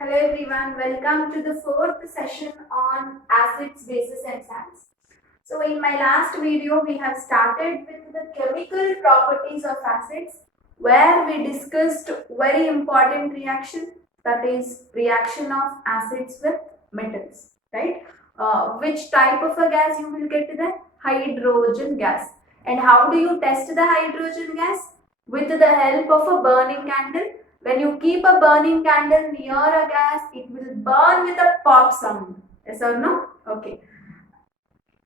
Hello everyone, welcome to the fourth session on acids, bases and salts. So in my last video we have started with the chemical properties of acids where we discussed very important reaction, that is reaction of acids with metals, right? Which type of a gas you will get? The hydrogen gas. And how do you test the hydrogen gas? With the help of a burning candle. When you keep a burning candle near a gas, it will burn with a pop sound. Yes or no? Okay.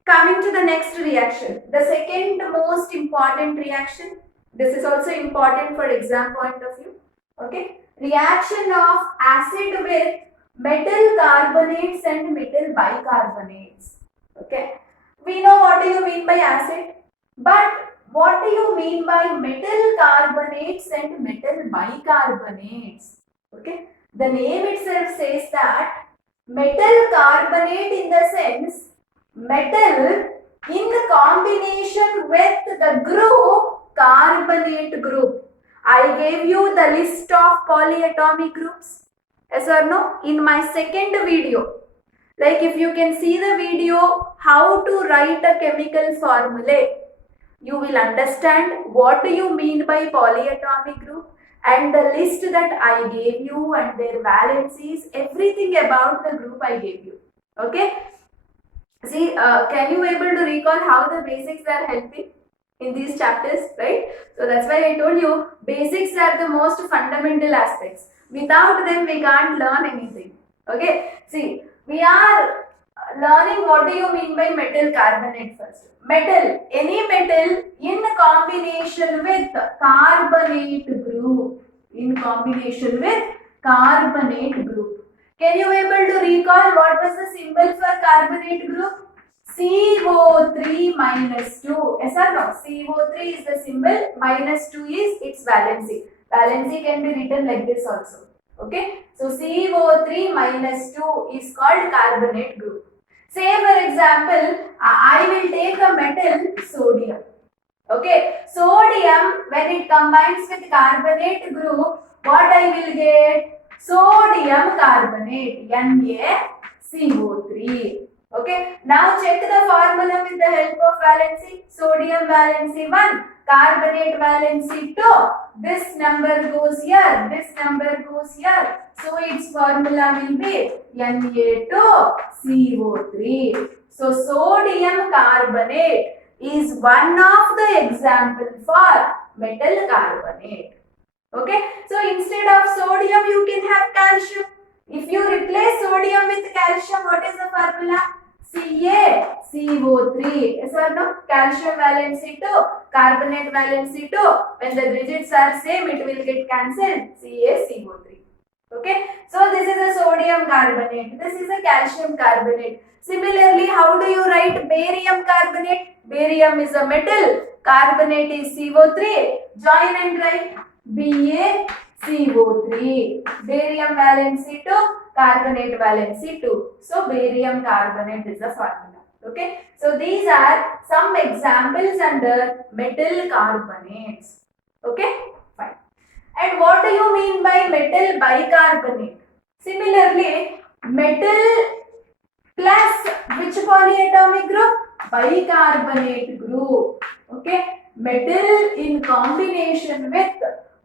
Coming to the next reaction, the second most important reaction. This is also important for exam point of view. Okay. Reaction of acid with metal carbonates and metal bicarbonates. Okay. We know what do you mean by acid, but what do you mean by metal carbonates and metal bicarbonates? Okay. The name itself says that metal carbonate in the sense metal in combination with the group carbonate group. I gave you the list of polyatomic groups. Yes or no? In my second video. Like if you can see the video how to write a chemical formulae, you will understand what do you mean by polyatomic group and the list that I gave you and their valencies, everything about the group I gave you. Okay. See, can you able to recall how the basics are helping in these chapters, right? So that's why I told you basics are the most fundamental aspects. Without them, we can't learn anything. Okay. See, we are learning what do you mean by metal carbonate first. Metal, any metal in combination with carbonate group. In combination with carbonate group. Can you able to recall what was the symbol for carbonate group? CO3 minus 2. Yes or no? CO3 is the symbol, minus 2 is its valency. Valency can be written like this also. Okay. So CO3 minus 2 is called carbonate group. Say for example, I will take a metal sodium. Okay. Sodium, when it combines with carbonate group, what I will get? Sodium carbonate, NaCO3. Okay. Now check the formula with the help of valency. Sodium valency 1, carbonate valency 2. This number goes here, this number goes here. So its formula will be Na2CO3. So sodium carbonate is one of the example for metal carbonate. Okay. So instead of sodium, you can have calcium. If you replace sodium with calcium, what is the formula? CaCO3. Yes or no? Calcium valency 2, carbonate valency 2. When the digits are same, it will get cancelled. CaCO3. Okay. So this is a sodium carbonate. This is a calcium carbonate. Similarly, how do you write barium carbonate? Barium is a metal. Carbonate is CO3. Join and write BaCO3. Barium valency 2, carbonate valency 2. So barium carbonate is the formula. Okay. So these are some examples under metal carbonates. Okay. Fine. And what do you mean by metal bicarbonate? Similarly, metal plus which polyatomic group? Bicarbonate group. Okay. Metal in combination with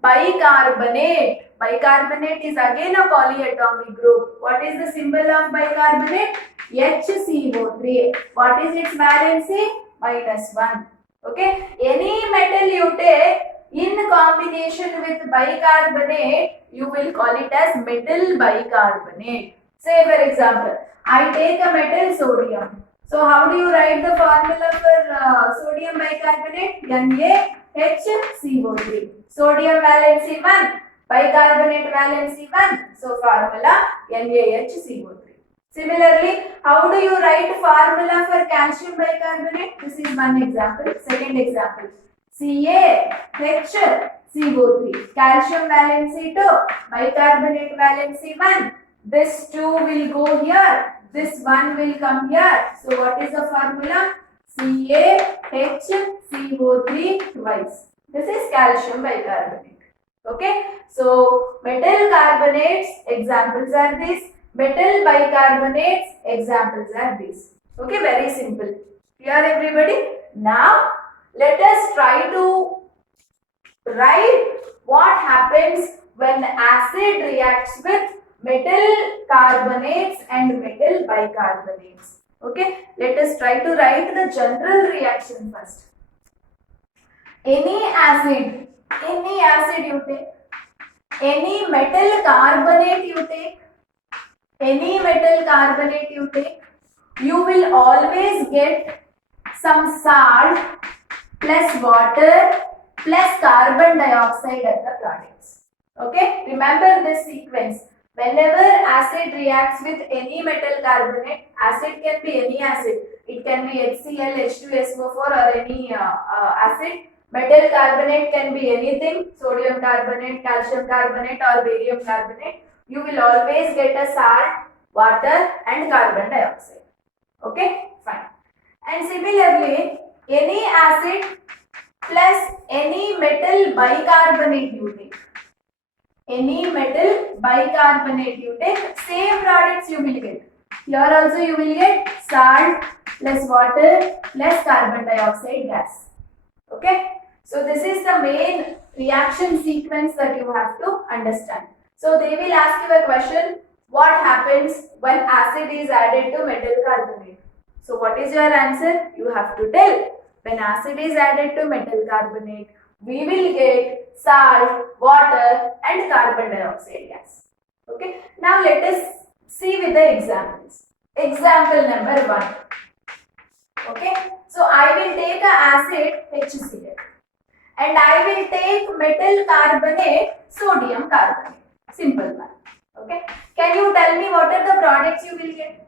bicarbonate. Bicarbonate is again a polyatomic group. What is the symbol of bicarbonate? HCO3. What is its valency? -1. Okay. Any metal you take in combination with bicarbonate, you will call it as metal bicarbonate. Say for example, I take a metal sodium. So how do you write the formula for sodium bicarbonate? NaHCO3. Sodium valency 1, bicarbonate valency 1. So formula NaHCO3. Similarly, how do you write formula for calcium bicarbonate? This is one example. Second example. CaHCO3. Calcium valency 2, bicarbonate valency 1. This 2 will go here. This 1 will come here. So what is the formula? CaHCO3 twice. This is calcium bicarbonate. Okay, so metal carbonates examples are these, metal bicarbonates examples are these. Okay, very simple. Clear everybody? Now let us try to write what happens when acid reacts with metal carbonates and metal bicarbonates. Okay, let us try to write the general reaction first. Any acid you take, any metal carbonate you take, you will always get some salt plus water plus carbon dioxide as the products. Okay, remember this sequence. Whenever acid reacts with any metal carbonate, acid can be any acid. It can be HCl, H2SO4 or any acid. Metal carbonate can be anything, sodium carbonate, calcium carbonate or barium carbonate. You will always get a salt, water and carbon dioxide. Okay, fine. And similarly, any acid plus any metal bicarbonate you take. Any metal bicarbonate you take, same products you will get. Here also you will get salt plus water plus carbon dioxide gas. Okay, so this is the main reaction sequence that you have to understand. So they will ask you a question, what happens when acid is added to metal carbonate? So what is your answer? You have to tell. When acid is added to metal carbonate, we will get salt, water and carbon dioxide gas. Okay, now let us see with the examples. Example number 1. Okay, so I will take a acid HCl and I will take metal carbonate sodium carbonate. Simple one. Okay, can you tell me what are the products you will get?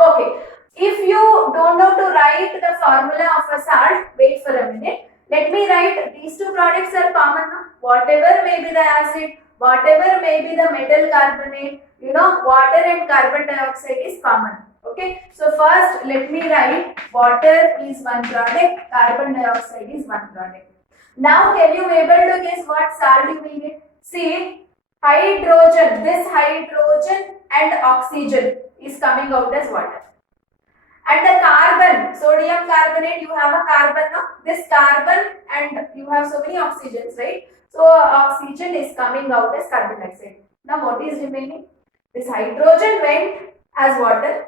Okay, if you don't know to write the formula of a salt, wait for a minute. Let me write, these two products are common. No? Whatever may be the acid, whatever may be the metal carbonate, water and carbon dioxide is common. Okay, so first let me write water is one product, carbon dioxide is one product. Now can you able to guess what salt you will get? See, hydrogen, this hydrogen and oxygen is coming out as water. And the carbon, sodium carbonate, you have a carbon, no? This carbon and you have so many oxygens, right? So oxygen is coming out as carbon dioxide. Now what is remaining? This hydrogen went as water.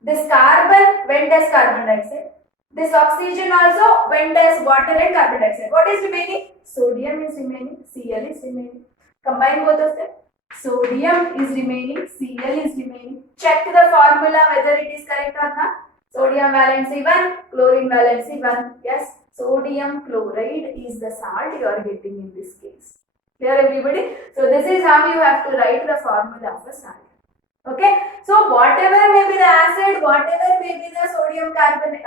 This carbon went as carbon dioxide. This oxygen also went as water and carbon dioxide. What is remaining? Sodium is remaining, Cl is remaining. Combine both of them. Sodium is remaining, Cl is remaining. Check the formula whether it is correct or not. Sodium valency 1, chlorine valency 1. Yes, sodium chloride is the salt you are getting in this case. Clear everybody? So this is how you have to write the formula of a salt. Okay, so whatever may be the acid, whatever may be the sodium carbonate,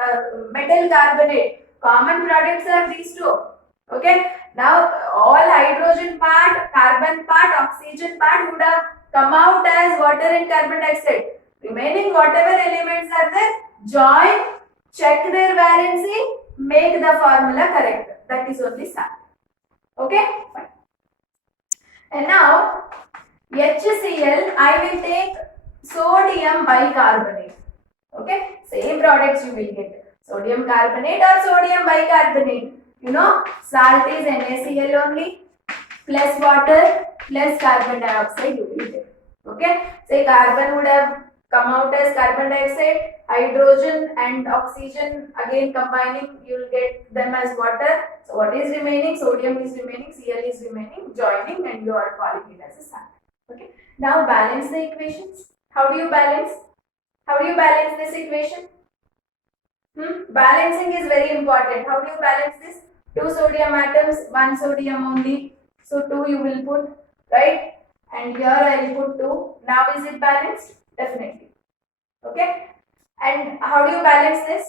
metal carbonate, common products are these two. Okay, now all hydrogen part, carbon part, oxygen part would have come out as water and carbon dioxide. Remaining whatever elements are there, join, check their valency, make the formula correct. That is only salt. Okay, fine. And now HCl, I will take sodium bicarbonate. Okay, same products you will get. Sodium carbonate or sodium bicarbonate. Salt is NaCl only, plus water, plus carbon dioxide you will get. Okay, say carbon would have come out as carbon dioxide, hydrogen and oxygen again combining, you will get them as water. So what is remaining? Sodium is remaining, Cl is remaining, joining, and you are calling it as a salt. Okay, now balance the equations. How do you balance? How do you balance this equation? Balancing is very important. How do you balance this? 2 sodium atoms, 1 sodium only. So 2 you will put, right? And here I will put 2. Now is it balanced? Definitely. Okay. And how do you balance this?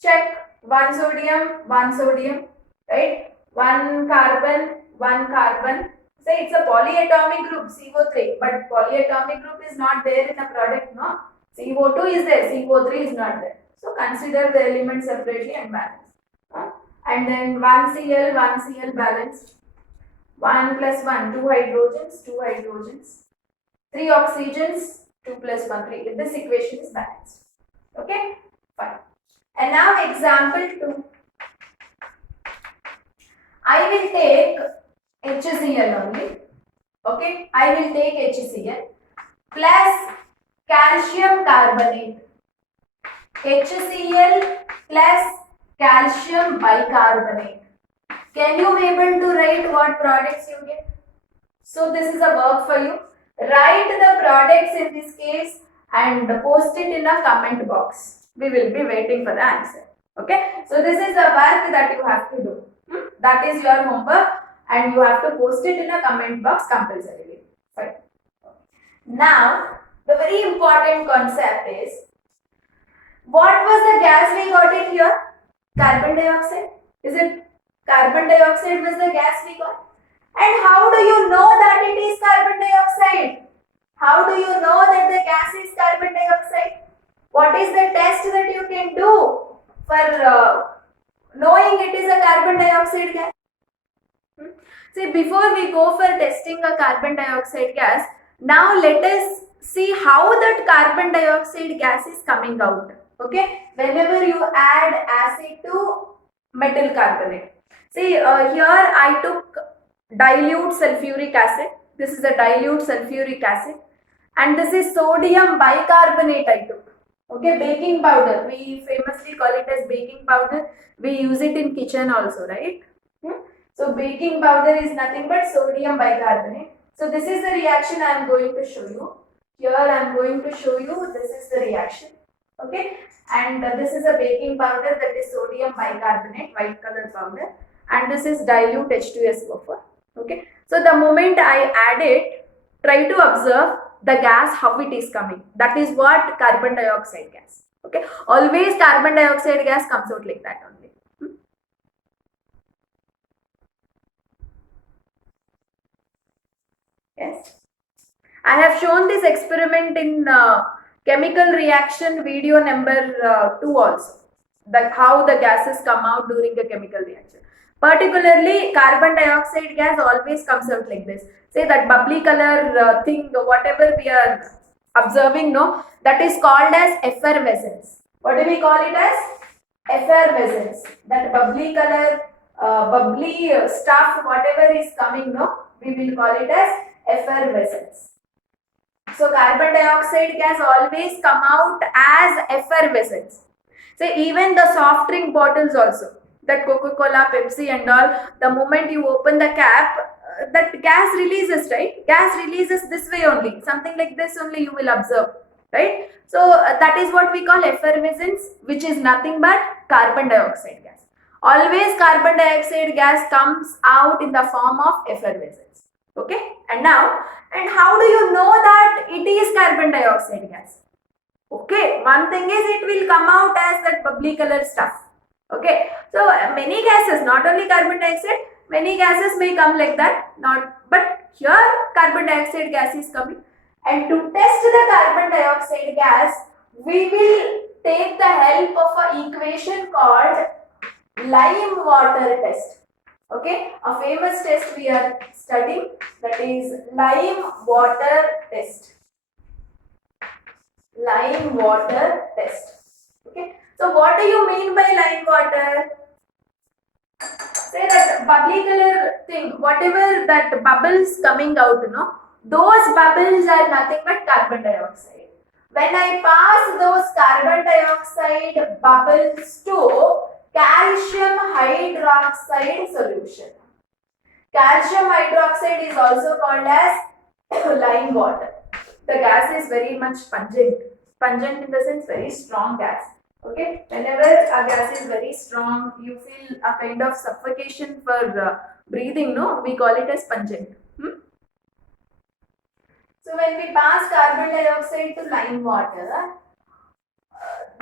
Check 1 sodium, 1 sodium, right? 1 carbon, 1 carbon. Say it's a polyatomic group, CO3, but polyatomic group is not there in the product, no? CO2 is there, CO3 is not there. So consider the elements separately and balance. And then 1 Cl balanced. 1 plus 1, 2 hydrogens, 2 hydrogens, 3 oxygens, 2 plus 1, 3. This equation is balanced. Okay, fine. And now example 2. I will take HCl only. Okay, I will take HCl plus calcium carbonate. HCl plus calcium bicarbonate. Can you be able to write what products you get? So this is a work for you. Write the products in this case and post it in a comment box. We will be waiting for the answer. Okay. So this is the work that you have to do. That is your homework and you have to post it in a comment box compulsorily. Fine. Now the very important concept is, what was the gas we got it here? Carbon dioxide. Is it carbon dioxide was the gas we got? And how do you know that it is carbon dioxide? How do you know that the gas is carbon dioxide? What is the test that you can do for knowing it is a carbon dioxide gas? See, before we go for testing a carbon dioxide gas, now let us see how that carbon dioxide gas is coming out. Okay, whenever you add acid to metal carbonate. See, here I took dilute sulfuric acid. This is a dilute sulfuric acid, and this is sodium bicarbonate I took. Okay, baking powder. We famously call it as baking powder. We use it in kitchen also, right? So baking powder is nothing but sodium bicarbonate. So this is the reaction I am going to show you. Here I am going to show you, this is the reaction. Okay, and this is a baking powder, that is sodium bicarbonate, white color powder, and this is dilute H2SO4. Okay, so the moment I add it, try to observe the gas, how it is coming. That is what carbon dioxide gas. Okay, always carbon dioxide gas comes out like that only. Yes, I have shown this experiment in chemical reaction video number 2 also, that how the gases come out during a chemical reaction. Particularly carbon dioxide gas always comes out like this. Say that bubbly color thing, whatever we are observing, no, that is called as effervescence. What do we call it as? Effervescence. That bubbly color, bubbly stuff, whatever is coming, no, we will call it as effervescence. So carbon dioxide gas always come out as effervescence. So even the soft drink bottles also, that Coca-Cola, Pepsi and all, the moment you open the cap, that gas releases, right? Gas releases this way only, something like this only you will observe, right? So that is what we call effervescence, which is nothing but carbon dioxide gas. Always carbon dioxide gas comes out in the form of effervescence. Okay, and now, and how do you know that it is carbon dioxide gas? Okay, one thing is it will come out as that bubbly color stuff. Okay, so many gases, not only carbon dioxide, many gases may come like that, but here carbon dioxide gas is coming. And to test the carbon dioxide gas, we will take the help of an equation called lime water test. Okay, a famous test we are studying, that is lime water test. Lime water test. Okay, so what do you mean by lime water? Say that bubbly color thing, whatever that bubbles coming out, those bubbles are nothing but carbon dioxide. When I pass those carbon dioxide bubbles to calcium hydroxide solution. Calcium hydroxide is also called as lime water. The gas is very much pungent. Pungent in the sense very strong gas. Okay, whenever a gas is very strong, you feel a kind of suffocation for breathing, no? We call it as pungent. So when we pass carbon dioxide to lime water,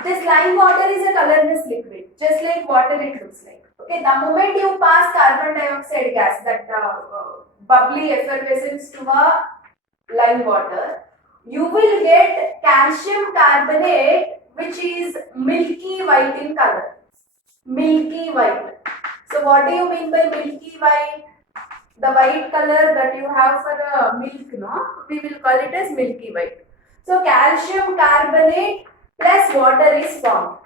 this lime water is a colorless liquid, just like water it looks like. Okay, the moment you pass carbon dioxide gas, that bubbly effervescence to a lime water, you will get calcium carbonate, which is milky white in color. Milky white. So what do you mean by milky white? The white color that you have for the milk, no? We will call it as milky white. So calcium carbonate plus water is formed.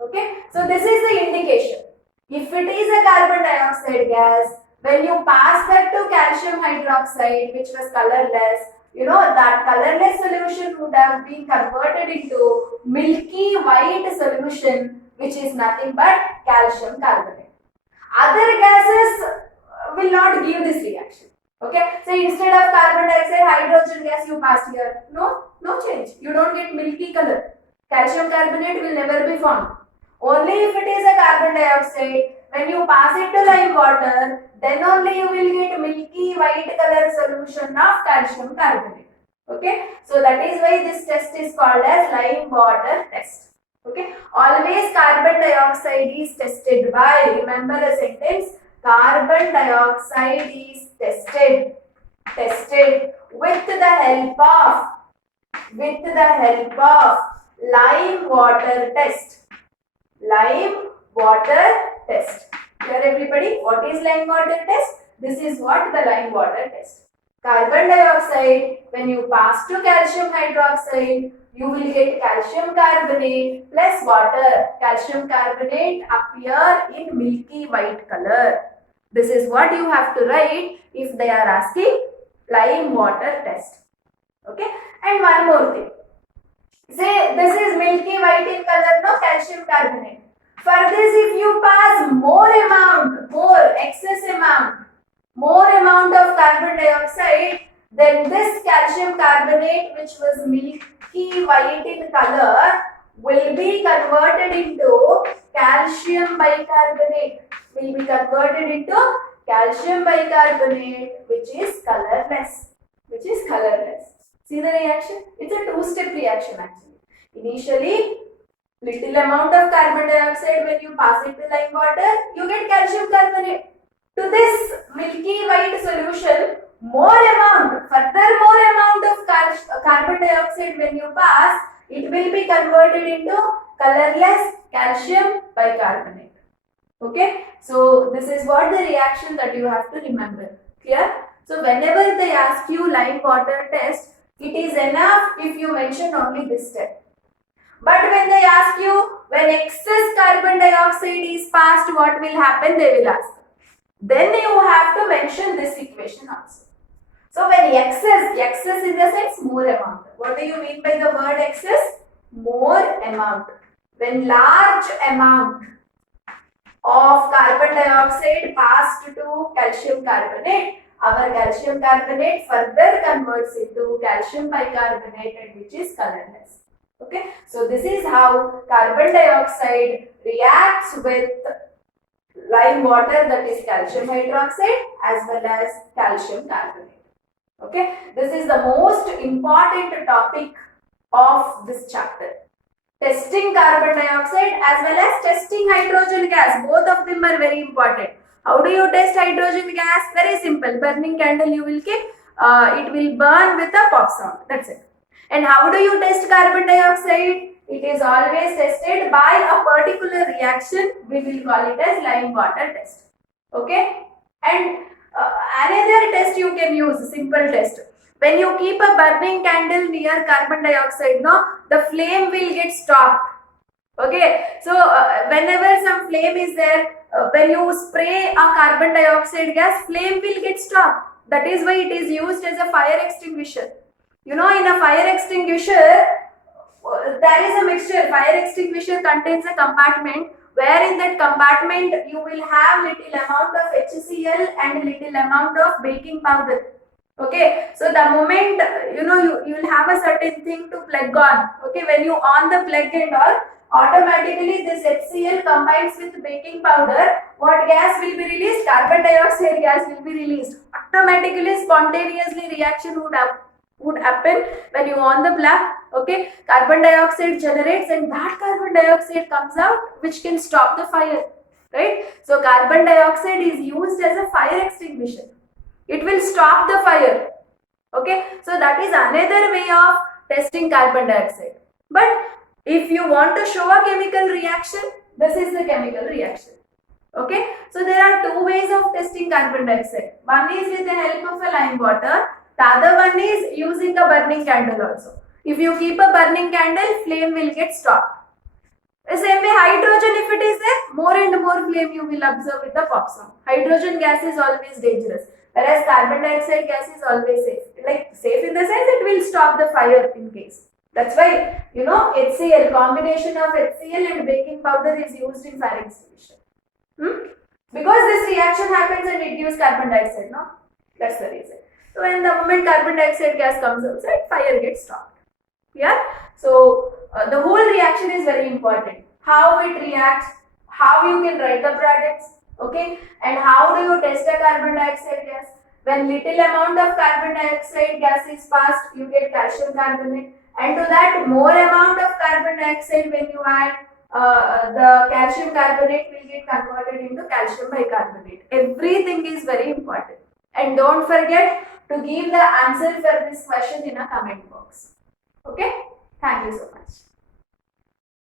Okay, so this is the indication. If it is a carbon dioxide gas, when you pass that to calcium hydroxide, which was colorless, that colorless solution would have been converted into milky white solution, which is nothing but calcium carbonate. Other gases will not give this reaction. Okay, so instead of carbon dioxide, hydrogen gas you passed here. No change. You don't get milky color. Calcium carbonate will never be formed. Only if it is a carbon dioxide, when you pass it to lime water, then only you will get milky white color solution of calcium carbonate. Okay, so that is why this test is called as lime water test. Okay, always carbon dioxide is tested by, remember a sentence, carbon dioxide is tested with the help of lime water test. Lime water test. Here everybody, what is lime water test? This is what the lime water test. Carbon dioxide, when you pass to calcium hydroxide, you will get calcium carbonate plus water. Calcium carbonate appear in milky white color. This is what you have to write if they are asking lime water test. Okay, and one more thing. Say this is milky white in color, no, calcium carbonate. For this, if you pass more amount of carbon dioxide, then this calcium carbonate, which was milky white in color, will be converted into calcium bicarbonate. Which is colorless. See the reaction? It's a two-step reaction actually. Initially, little amount of carbon dioxide, when you pass it to lime water, you get calcium carbonate. To this milky white solution, further more amount of carbon dioxide when you pass, it will be converted into colorless calcium bicarbonate. Okay, so this is what the reaction that you have to remember. Clear? So whenever they ask you lime water test, it is enough if you mention only this step. But when they ask you, when excess carbon dioxide is passed, what will happen? They will ask. Then you have to mention this equation also. So when excess in the sense more amount. What do you mean by the word excess? More amount. When large amount of carbon dioxide passed to calcium carbonate, our calcium carbonate further converts into calcium bicarbonate, and which is colorless. Okay, so this is how carbon dioxide reacts with lime water, that is calcium hydroxide, as well as calcium carbonate. Okay, this is the most important topic of this chapter. Testing carbon dioxide as well as testing hydrogen gas. Both of them are very important. How do you test hydrogen gas? Very simple. Burning candle you will keep. It will burn with a pop sound. That's it. And how do you test carbon dioxide? It is always tested by a particular reaction. We will call it as lime water test. Okay? And another test you can use, simple test. When you keep a burning candle near carbon dioxide, the flame will get stopped. Okay? So, whenever some flame is there, when you spray a carbon dioxide gas, flame will get stopped. That is why it is used as a fire extinguisher. In a fire extinguisher, there is a mixture. Fire extinguisher contains a compartment where in that compartment you will have little amount of HCl and little amount of baking powder. Okay, so the moment you will have a certain thing to plug on. Okay, when you on the plug and all, automatically this HCl combines with baking powder. What gas will be released? Carbon dioxide gas will be released. Automatically, spontaneously reaction would happen when you on the plug. Okay, carbon dioxide generates and that carbon dioxide comes out, which can stop the fire, right? So carbon dioxide is used as a fire extinguisher. It will stop the fire. Okay, so that is another way of testing carbon dioxide. But if you want to show a chemical reaction, this is the chemical reaction. Okay, so there are two ways of testing carbon dioxide. One is with the help of a lime water. The other one is using a burning candle also. If you keep a burning candle, flame will get stopped. The same way hydrogen, if it is there, more and more flame you will observe with the pop sound. Hydrogen gas is always dangerous, whereas carbon dioxide gas is always safe. Like safe in the sense it will stop the fire in case. That's why, you know, HCl, combination of HCl and baking powder is used in fire extinguisher. Because this reaction happens and it gives carbon dioxide, no? That's the reason. So when the moment carbon dioxide gas comes outside, fire gets stopped. Yeah? So the whole reaction is very important. How it reacts, how you can write the products, okay? And how do you test a carbon dioxide gas? When little amount of carbon dioxide gas is passed, you get calcium carbonate. And to that more amount of carbon dioxide when you add the calcium carbonate will get converted into calcium bicarbonate. Everything is very important. And don't forget to give the answer for this question in a comment box. Okay? Thank you so much.